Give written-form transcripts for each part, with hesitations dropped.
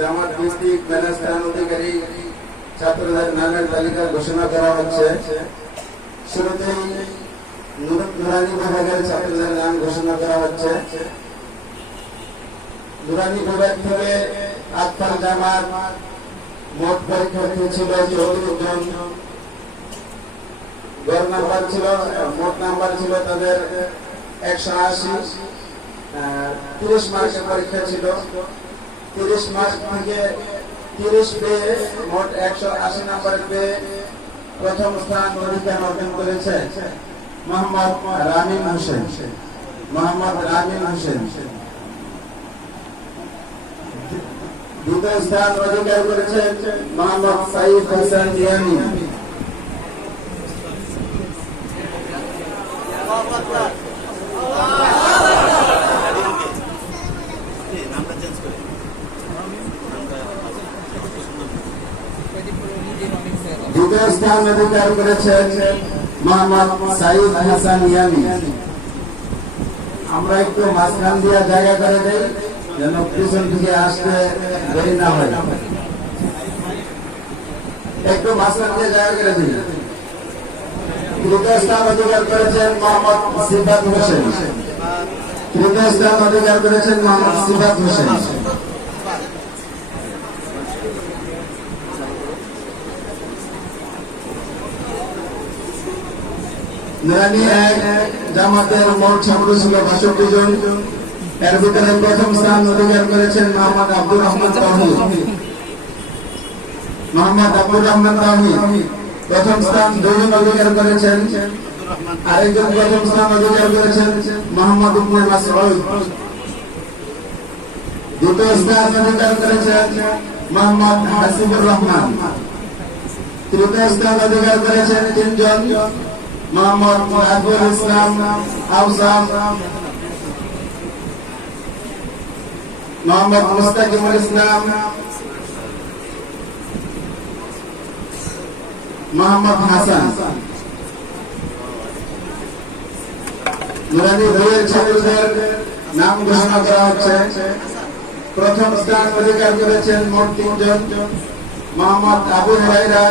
জামাত district management অধিকারী ছাত্রদের নামের তালিকা ঘোষণা করা হচ্ছে। শুরুতেই নুরানি বিভাগের ছাত্রদের নাম ঘোষণা করা হচ্ছে। নুরানি বিভাগ থেকে আক্তার জামাত মোট পরীক্ষার্থী ছিল 34 জন। গড় নাম্বার ছিল, মোট নাম্বার ছিল তাদের 180। 30 মার্কের পরীক্ষা ছিল। 30 মার্ক থেকে 30 পেয়ে মোট 180 নাম্বার পেয়ে প্রথম স্থান অর্জন করেছে মোহাম্মদ রামিন হোসেন। দ্বিতীয় স্থান অধিকার করেছেন মোহাম্মদ সাইফ হাসান জিয়ানি। দ্বিতীয় স্থান অধিকার করেছেন মোহাম্মদ সাইফ হাসান ইয়ামি। আমরা একটু মাঝখান দিয়ে জায়গা করে দেই যেন পিছন থেকে আসতে দেরি না হয়। একটু মাঝখান দিয়ে জায়গা করে দিই। তৃতীয় স্থান অধিকার করেছেন মোহাম্মদ সিফাত হোসেন। নুরানি জামাতের মোট ছাত্র ছিল 62 জন। এর ভিতরে প্রথম স্থান অধিকার করেছেন মোহাম্মদ আব্দুর রহমান তাওহীদ। প্রথম স্থান 2 জন অধিকার করেছেন। আরেকজন প্রথম স্থান অধিকার করেছেন মোহাম্মদ ইবনে মাসউদ। দ্বিতীয় স্থান অধিকার করেছেন মোহাম্মদ হাসিবুর রহমান। তৃতীয় স্থান অধিকার করেছেন 3 জন, মোহাম্মদ আবুল ইসলাম আউসাম, মোহাম্মদ মুস্তাকিমুল ইসলাম, মোহাম্মদ হাসান। নুরানি বইয়ের ছাত্রদের নাম ঘোষণা করা হচ্ছে। প্রথম স্থান অধিকার করেছেন মোট 3 জন, মোহাম্মদ আবু হুরায়রা,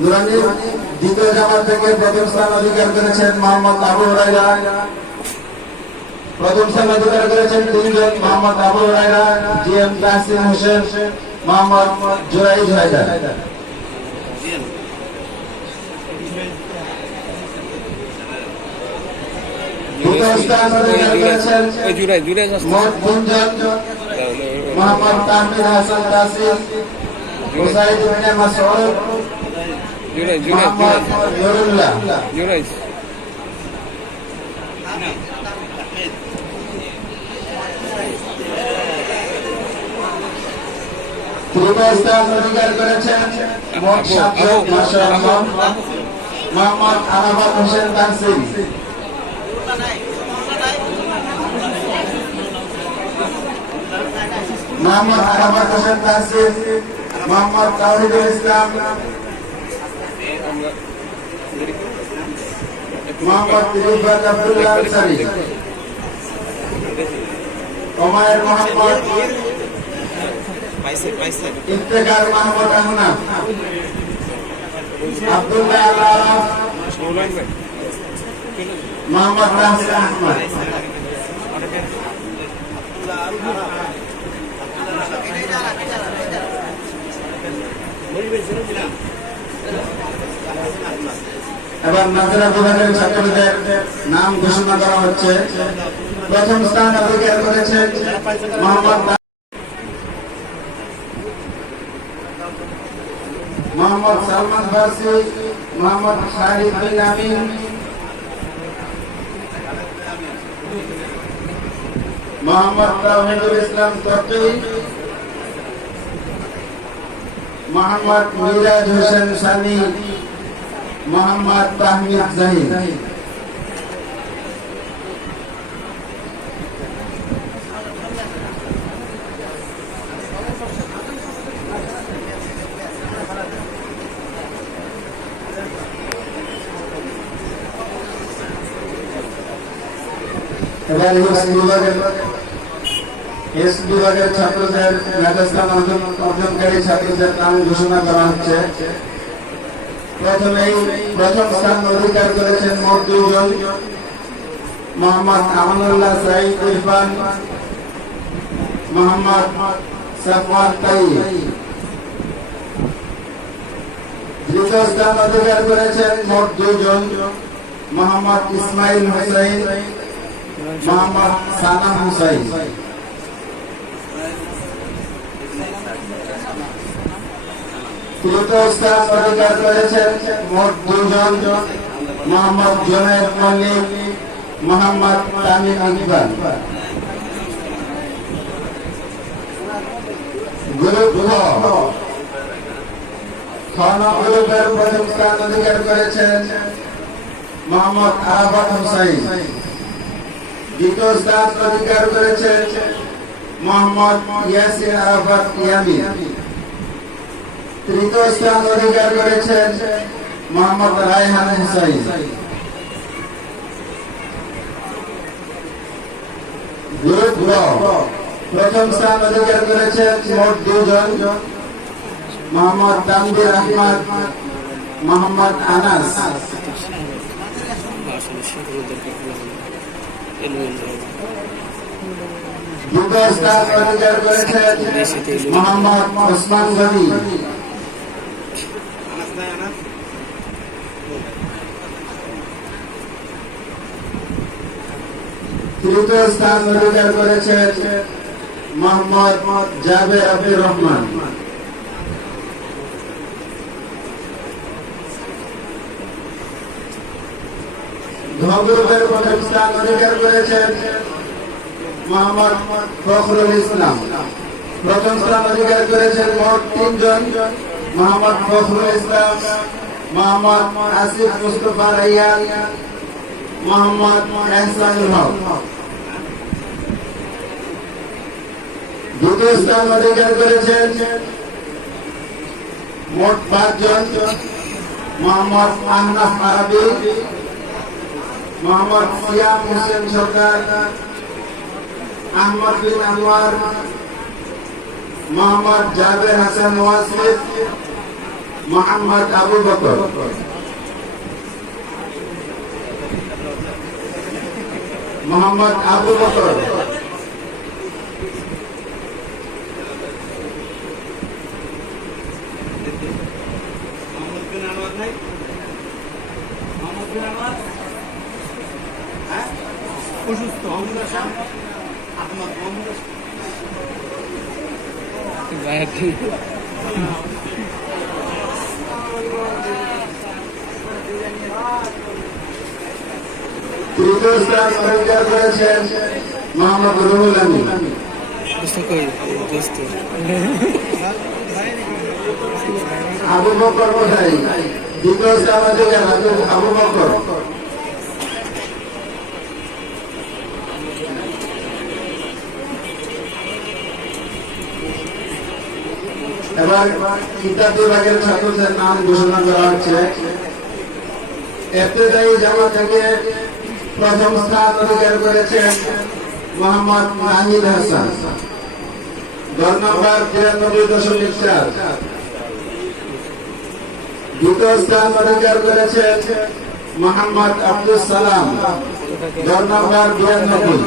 নুরানি দ্বিতীয় জামাত থেকে প্রথম স্থান অধিকার করেছেন মোহাম্মদ আবু হুরায়রা। প্রথম স্থান অধিকার করেছেন 3 জন, মোহাম্মদ আবু হুরায়রা, জিএম কাসিম হোসেন, মোহাম্মদ জুরাইজ হায়দার। দ্বিতীয় স্থান অধিকার করেছেন মোট 3 জন, মোহাম্মদ তাহমিদ হাসান তাসিম, হুসাইন ইবনে মাসউদ, মোহাম্মদ নুরুল্লাহ। তৃতীয় স্থান অধিকার করেছেন মোট 7 জন, মাশাআল্লাহ, মোহাম্মদ আরাফাত হোসেন তানসিম। মোহাম্মদ আরাফাত হোসেন তানসিম, মোহাম্মদ তাওহীদুল ইসলাম, মোহাম্মদ রিফাত আব্দুল্লাহ আনসারী, ওমায়ের মোহাম্মদ, ইফতেখার মাহমুদ আহনাফ, আব্দুল্লাহ আল-আরাফ, মোহাম্মদ রাহসিন আহমদ। এবার নাজরা বিভাগের ছাত্রদের নাম ঘোষণা করা হচ্ছে। প্রথম স্থান অধিকার করেছেন মোহাম্মদ সালমান ফারসি, মোহাম্মদ খালিদ বিন আমিন, মোহাম্মদ তাওহীদুল ইসলাম তকি, মোহাম্মদ মিরাজ হোসেন সানি, মোহাম্মদ তাহমিদ জাহিদ। এবার এস বিভাগের ছাত্রদের মেধাস্থান অর্জনকারী ছাত্রদের নাম ঘোষণা করা হচ্ছে। প্রথম স্থান অধিকার করেছেন মোট 2 জন, মোহাম্মদ আমানুল্লাহ সাইদ ইরফান, মোহাম্মদ সাফওয়ান তাইব। দ্বিতীয় স্থান অধিকার করেছেন মোট 2 জন, মোহাম্মদ ইসমাইল হুসাইন, মোহাম্মদ সানা হুসাইন। তৃতীয় স্থান অধিকার করেছেন মোট 2 জন, মোহাম্মদ জুনায়েদ মল্লিক, মোহাম্মদ তামিম ইকবাল। গ্রুপ খ গ্রুপের প্রথম স্থান অধিকার করেছেন মোহাম্মদ আরাফাত হুসাইন। দ্বিতীয় স্থান অধিকার করেছেন মোহাম্মদ ইয়াসির আরাফাত ইয়ামিন। তৃতীয় স্থান অধিকার করেছেন মোহাম্মদ রায়হান হুসাইন। গ্রুপ গ প্রথম স্থান অধিকার করেছেন মোট 2 জন, মোহাম্মদ তানভীর আহমদ, মোহাম্মদ আনাস। দ্বিতীয় স্থান অধিকার করেছেন মোহাম্মদ ওসমান গনি। তৃতীয় স্থান অধিকার করেছেন মোহাম্মদ জাবের আব্দুর রহমান। ঘ গ্রুপের প্রথম স্থান অধিকার করেছেন মোহাম্মদ ফখরুল ইসলাম। প্রথম স্থান অধিকার করেছেন মোট 3 জন, মোহাম্মদ ফখরুল ইসলাম, মোহাম্মদ আসিফ মুস্তফা রাইয়ান, মোহাম্মদ এহসানুল হক। দ্বিতীয় স্থান অধিকার করেছেন মোট 5 জন, মোহাম্মদ আহনাফ আরাবি, মোহাম্মদ সিয়াম হোসেন সরকার, আহমদ বিন আনোয়ার, মোহাম্মদ জাবের হাসান ওয়াসিফ, মোহাম্মদ আবু বকর। মোহাম্মদ আবু বকর। অসুস্থ তৃতীয় স্থান অধিকার করেছেন মোহাম্মদ রুহুল আমিন। আবু বকর কোথায়? দ্বিতীয় স্থান অধিকার আবু বকর। এবার কিতাব বিভাগের ছাত্রদের নাম ঘোষণা করা হচ্ছে। ইবতেদায়ী জামাত থেকে প্রথম স্থান অধিকার করেছেন মোহাম্মদ নাহিদ হাসান, দল নম্বর 93.4। দ্বিতীয় স্থান অধিকার করেছেন মোহাম্মদ আব্দুল সালাম, দল নম্বর 92।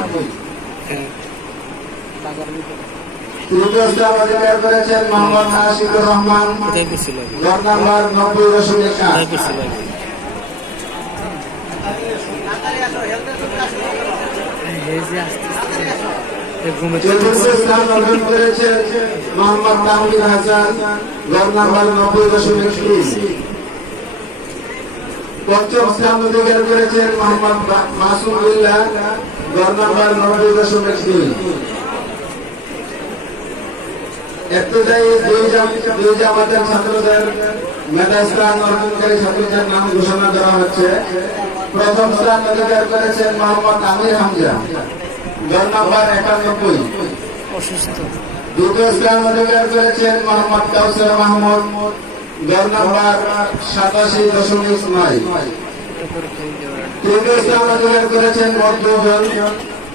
তৃতীয় স্থান অধিকার করেছেন মোহাম্মদ আশিকুর রহমান, দল নম্বর 90.8। চতুর্থ স্থান অর্জন করেছেন মোহাম্মদ তাহমিদ হাসান, দল নম্বর 90.3। পঞ্চম স্থান অধিকার করেছেন মোহাম্মদ মাসুমুল্লাহ, দল নম্বর 90.2। ইবতেদায়ী দুই জামাতের ছাত্রদের মেধাস্থান অর্জনকারী ছাত্রদের নাম ঘোষণা করা হচ্ছে। প্রথম স্থান অধিকার করেছেন মোহাম্মদ আমির হামজা, দল নম্বর 91। দ্বিতীয় স্থান অধিকার করেছেন মোহাম্মদ কাউসার মাহমুদ, দল নম্বর 87.9। তৃতীয় স্থান অধিকার করেছেন মোট 2 জন,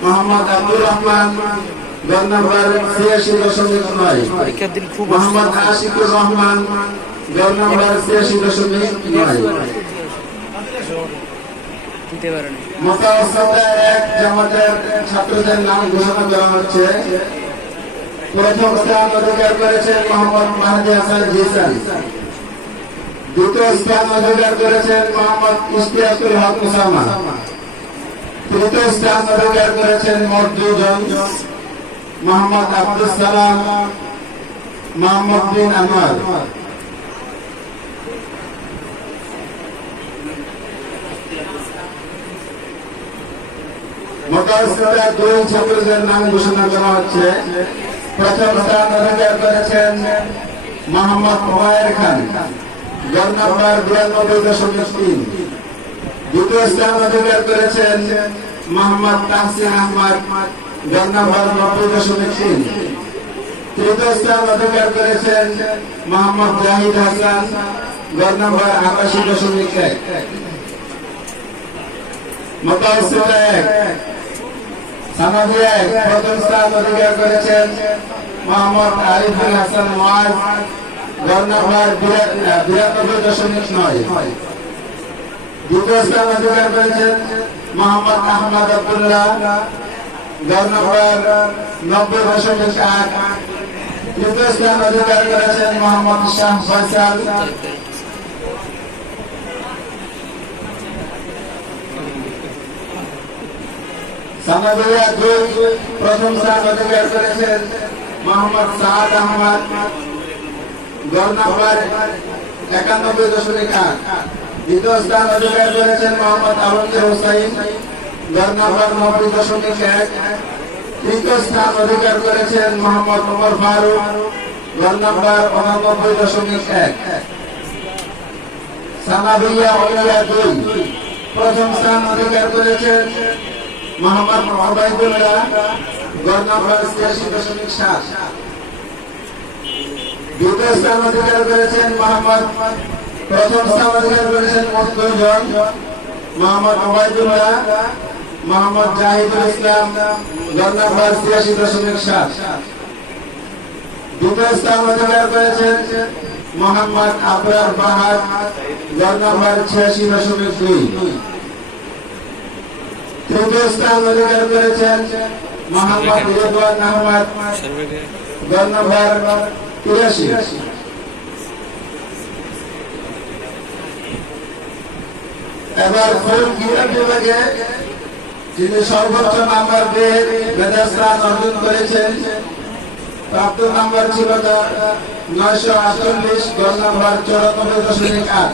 Mohammad Abdur Rahman, roll number 86.9। Mohammad Ashikur Rahman, roll number 86.9। মোতাওয়াসিতা 1 জামাতের ছাত্রদের নাম ঘোষণা করা হচ্ছে। প্রথম স্থান অধিকার করেছেন মোহাম্মদ মাহদি হাসান জিসান। দ্বিতীয় স্থান অধিকার করেছেন মোহাম্মদ ইশতিয়াকুল হক মুসাম্মা। তৃতীয় স্থান অধিকার করেছেন মোট 2 জন, মোহাম্মদ আব্দুস সালাম, মোহাম্মদ বিন আনোয়ার। মোতাওয়াসিতা 2 ছাত্রদের নাম ঘোষণা করা হচ্ছে। প্রথম স্থান অধিকার করেছেন মোহাম্মদ ওয়াইর খান, রোল নাম্বার 92.3। দ্বিতীয় স্থান অধিকার করেছেন মোহাম্মদ তাহসিন আহমদ, রোল নাম্বার 90.3। তৃতীয় স্থান অধিকার করেছেন মোহাম্মদ জাহিদ হাসান, রোল নাম্বার 88.1। মোতাওয়াসিতা 1 সানাবি 1 প্রথম স্থান অধিকার করেছেন মোহাম্মদ আরিফুল হাসান মুআজ, রোল নাম্বার 92.9। দ্বিতীয় স্থান অধিকার করেছেন মোহাম্মদ আহমদ আব্দুল্লাহ, রোল নাম্বার 90.8। তৃতীয় স্থান অধিকার করেছেন মোহাম্মদ শাহ ফয়সাল। সানাবিয়া 2 প্রথম স্থান অধিকার করেছেন মোহাম্মদ সাদ আহমদ, রোল নাম্বার 91.8। দ্বিতীয় স্থান অধিকার করেছেন মোহাম্মদ আলমগীর হোসাইন, রোল নাম্বার 90.1। তৃতীয় স্থান অধিকার করেছেন মোহাম্মদ ওমর ফারুক, রোল নাম্বার 89.1। সানাবিয়া 2 প্রথম স্থান অধিকার করেছেন মোহাম্মদ ওবাইদুল্লাহ, রোল নাম্বার 86.7। দ্বিতীয় স্থান অধিকার করেছেন প্রথম স্থান অধিকার করেছেন মোট 2 জন, মোহাম্মদ ওবাইদুল্লাহ, মোহাম্মদ জাহিদুল ইসলাম, রোল নাম্বার 86.7। দ্বিতীয় স্থান অধিকার করেছেন মোহাম্মদ আবরার বাহার, রোল নাম্বার 86.2। তৃতীয় স্থান অধিকার করেছেন মোহাম্মদ রিদওয়ান আহমদ, রোল নাম্বার 83। এবার ফুল ক্রীড়া বিভাগে যিনি সর্বোচ্চ নাম্বার পেয়ে মেধা স্থান অর্জন করেছেন, প্রাপ্ত নাম্বার ছিল 948, রোল নাম্বার 94.8,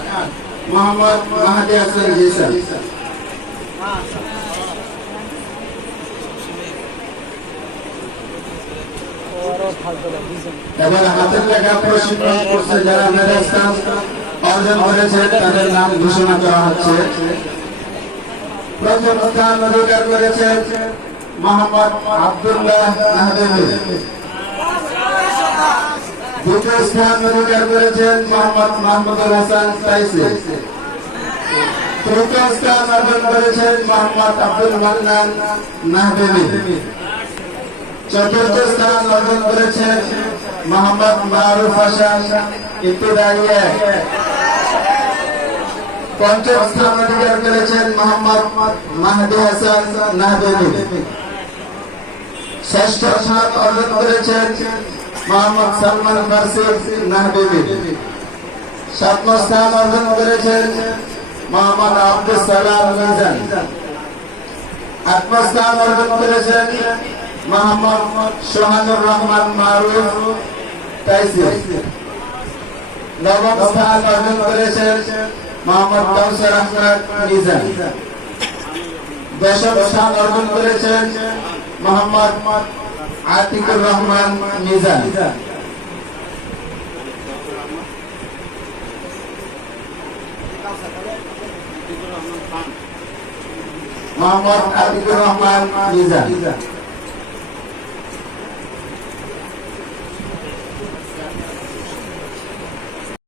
মোহাম্মদ মাহদি হাসান জিসান। এবার হাতের লেখা প্রশিক্ষণ করছে যারা মেধা স্থান অর্জন করেছে তাদের নাম ঘোষণা করা হচ্ছে। প্রথম স্থান অধিকার করেছেন মোহাম্মদ আব্দুল্লাহ নাহদেবী। দ্বিতীয় স্থান অধিকার করেছেন মোহাম্মদ মাহমুদুল হাসান তাইসি। তৃতীয় স্থান অর্জন করেছেন মোহাম্মদ আব্দুল মান্নান নাহদেবী। চতুর্থ স্থান অর্জন করেছেন মোহাম্মদ মারুফ হাসান ইবতিদাইয়া। পঞ্চম স্থান অধিকার করেছেন মোহাম্মদ মাহদি হাসান নাহদেবী। ষষ্ঠ স্থান অর্জন করেছেন মোহাম্মদ সালমান ফারসি নাহদেবী। সপ্তম স্থান অর্জন করেছেন মোহাম্মদ আব্দুস সালাম মিজান। আটম স্থান অর্জন করেছেন মোহাম্মদ সোহানুর রহমান মারুফ তাইসি। নবম স্থান অর্জন করেছেন মোহাম্মদ কাউসার আহমদ মিজান। দশম স্থান অর্জন করেছেন মোহাম্মদ আতিকুর রহমান মিজান। মোহাম্মদ আতিকুর রহমান মিজান।